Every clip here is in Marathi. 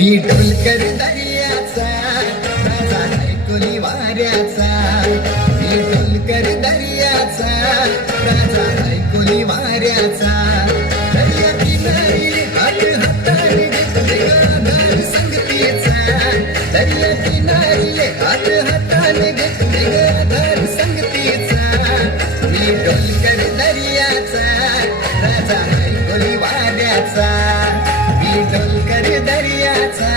मी ढोलकर दर्याचा राजा वाऱ्याचा. मी ढोलकर दर्याचा राजा ढायकुली वाऱ्याचा. दर्या किनारी हात हातारी संगतीचा. दर्या किनारी हात हाताने संगतीचा. मी दर्याचा राजा वाऱ्याचा. मी दर्याचा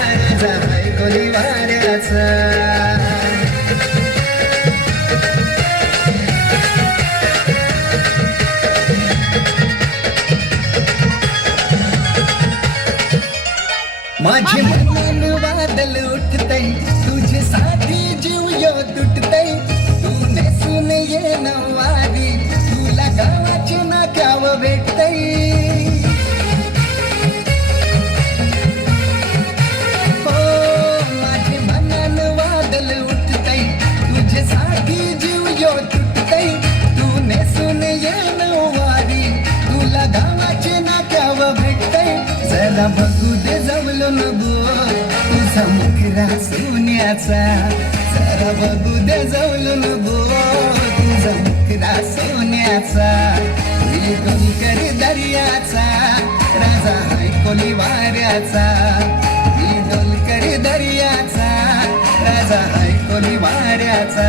राजा ऐकुली वाऱ्याचा. माझे मन वादल उठतय. मला बघू दे जमलो न तुझा मुखरा सोन्याचा. जरा बघू दे जमलो न तुझा मुखरा सोन्याचा. मी दर्याचा. राजा ऐकोली वाऱ्याचा मी डोलकर दर्याचा. राजा ऐकोली वाऱ्याचा